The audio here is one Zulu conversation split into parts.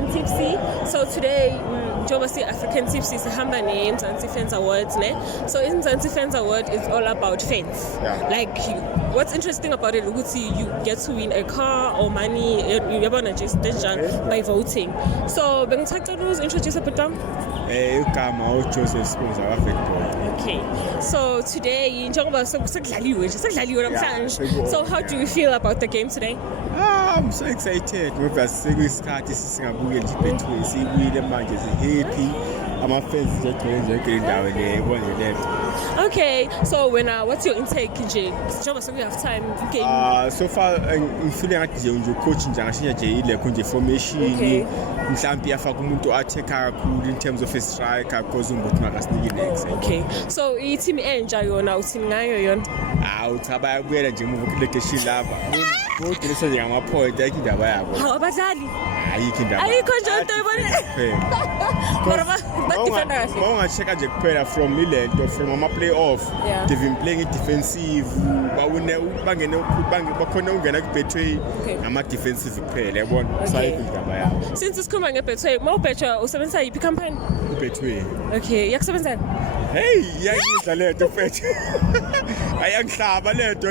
African Tipsy. So today, njengoba si-African Tipsy sihamba ne-Mzansi Fans Awards ne. So Mzansi Fans Award is all about fans. Yeah. Like what's interesting about it, you get to win a car or money, yabona nje by voting. So bengithatha to introduce a bit. Igama uJoseph Spencer waFactory. Okay. So today njengoba sekudlaliwe namhlanje. So how do you feel about the game today? I'm so excited ngoba sekuyisikhathi singabukeli nje Betway siwile manje happy ama-fans nje egcwele yonke indawo le ibonje lento. Okay, so what's your intake nje njengoba sekuyi-half time game? So far ngifile ngathi nje coach nje angashintsha nje ilekho nje formation mhlawumbe yafaka umuntu attack kakhulu in terms of a striker because umbuthi makasinike next. Okay, so i-team entsha yona uthini ngayo yona? Uthi abayabuyela nje emuva kulegation lapha kodwa nje ngama-point ayikho indaba yabo. Hawu abadlali? Ayikho indaba. Ayikho nje into ibona. Ungacheka nje kuphela from ilento from ama-playoff. They've been playing defensive. Bakhona ungena ku-Betway ama-defensive kuphela yabona. So ayikho indaba yabo. Since sikhuluma nge-Betway, mawubhetshwa usebenzisa yiphi company? U-Betway. Okay, yakusebenzani? Hey, iyangidla lento mfethu. Ayangihlaba lento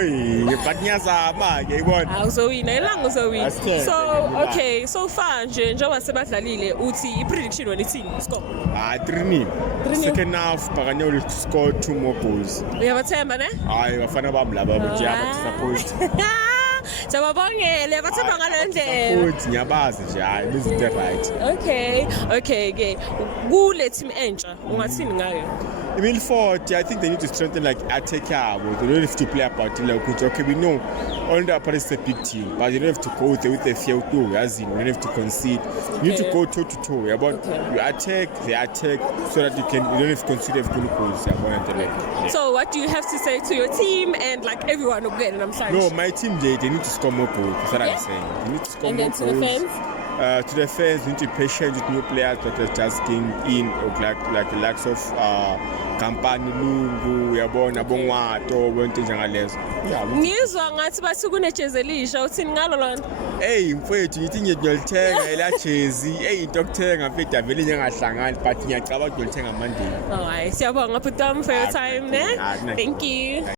but ngiyazama ke yibona. Uzowina ilanga uzowina. So okay, so far nje njengoba sebadlalile uthi i-prediction wena ithini score? 3-0. Second half Pakanya will score 2 more goals. Uyabathemba ne? Hayi bafana bami laba nje abasupport. Jababongele bathemba ngale ndlela. Futhi ngiyabazi nje hayi bezinto right. Okay ke kule team entsha ungathini ngayo? Milford, I think they need to strengthen like attack. They don't have to play about it like okay, we know all the opponents is a big team, but you don't have to go there with a few too, as in you don't have to concede. You need to go toe to toe. You attack, they attack, so that you don't have to concede good goals. So what do you have to say to your team and like everyone again? I'm sorry. No, my team they need to score more goals. That's what I'm saying. They need to score more goals. And then to the fans? To the fans, we need to be patient with new players that are just getting in, or like the likes of Kampani Lungu, yabona Bongwato, bonke njengalezo. Ngizwa ngathi bathi kunejezi elisha uthini ngalo lona? Hey mfowethu ngithi ngiyolithenga ela jezi, into okuthenga mfethu avele njengahlangani but ngiyacaba ukuthi ngiyolithenga Monday. Alright, siyabonga Putam for your time ne. Thank you.